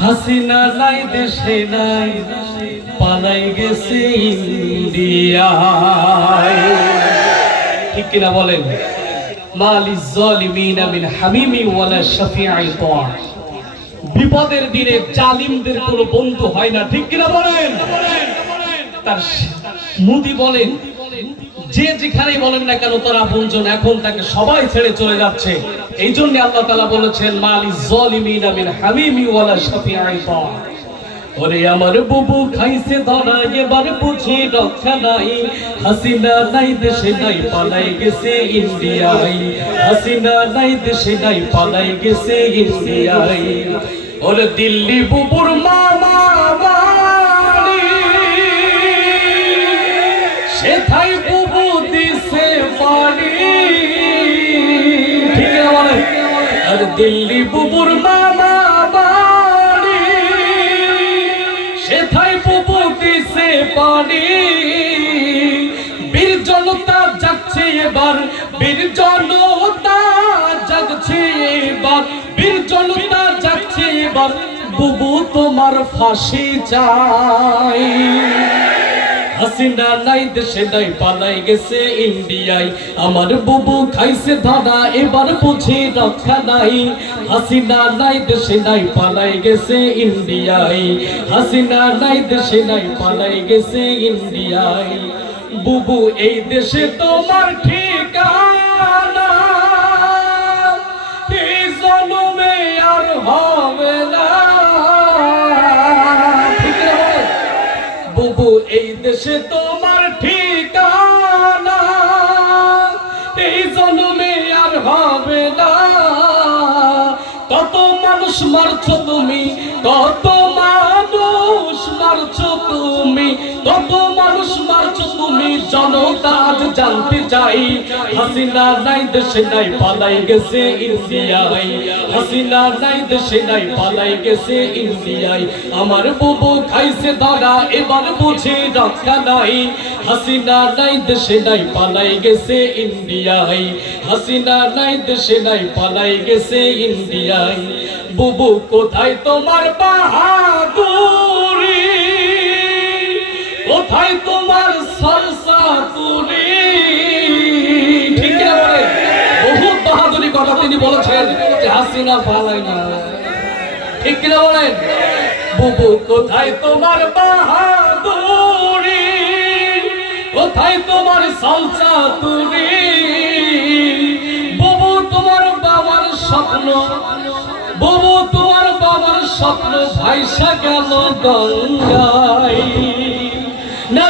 হাসিনা নাই দেশে নাই, পালাই গেছে ইন্ডিয়ায়। ঠিক কিনা বলেন? মালিজ জালিমিনা মিন হামিমি ওয়ালা শাফিঈ তা। বিপদের দিনে জালিমদের কোনো বন্ধু হয় না। ঠিক কিনা বলেন? তার মুদি বলেন, যে যেখানেই বলেন না কেন তার আপনজন, এখন তাকে সবাই ছেড়ে চলে যাচ্ছে। এই জন্য আল্লাহ তাআলা বলেছেন মালিজ জালিমিনা মিন হামিমি ওয়ালা শাফিঈ তা। ওরে আমার বুবু খাইছে ধরা, এবার বুঝি রক্ষা নাই। হাসিনা নাই দেশে নাই, পালাই গেছে ইন্ডিয়ায়। হাসিনা নাই দেশে নাই, পালাই গেছে ইন্ডিয়ায়। ওরে দিল্লি বুবুর মামা বাড়ি, সেথায় বুবু দিছে পাড়ি। ঠিক আছে? আর দিল্লি বুবুর মামা বাড়ি, সেথায় বুবু দিছে পাড়ি। বীর জনতা জাগছে এবার, বীর জনতা জাগছে এবার, বীর জনতা জাগছে এবার। বুবু তোমার ফাঁসি চাই। হাসিনা নাই দেশে নাই, পালাই গেছে ইন্ডিয়ায়। আমার বুবু খাইছে ধরা, এবার বুঝি রক্ষা নাই। হাসিনা নাই দেশে নাই, পালাই গেছে ইন্ডিয়ায়। হাসিনা নাই দেশে নাই, পালাই গেছে ইন্ডিয়ায়। বুবু এই দেশে তোমার ঠিকানা, এই জন্মে আর হবে না। বুবু এই দেশে তোমার ঠিকানা, এই জন্মে আর হবে না। কত মানুষ মারছো তুমি, কত মানুষ মারছো তুমি, কত মানুষ মারছো তুমি। জনতা আজ জানতে চাই, হাসিনা নাই দেশে নাই, পালাই গেছে ইন্ডিয়ায়। হাসিনা নাই দেশে নাই, পালাই গেছে ইন্ডিয়ায়। আমার বুবু খাইছে ধরা, এবার বুঝি রক্ষা নাই। হাসিনা নাই দেশে নাই, পালাই গেছে ইন্ডিয়ায়। হাসিনা নাই দেশে নাই, পালাই গেছে ইন্ডিয়ায়। বুবু কোথায় তোমার বাহাদুরি, কোথায় তোমার সরসা তুলি? ঠিক আছে? বহুত বাহাদুরি কথা তিনি বলেছেন যে হাসিনা পালাই না। ঠিক কিনা বলেন? বুবু কোথায় তোমার বাহাদুরি, কোথায় তোমার সরসা তুলি? বুবু তোমার বাবার স্বপ্ন, বুবু তোমার বাবার স্বপ্ন ভাইসা গেল গঙ্গায়। না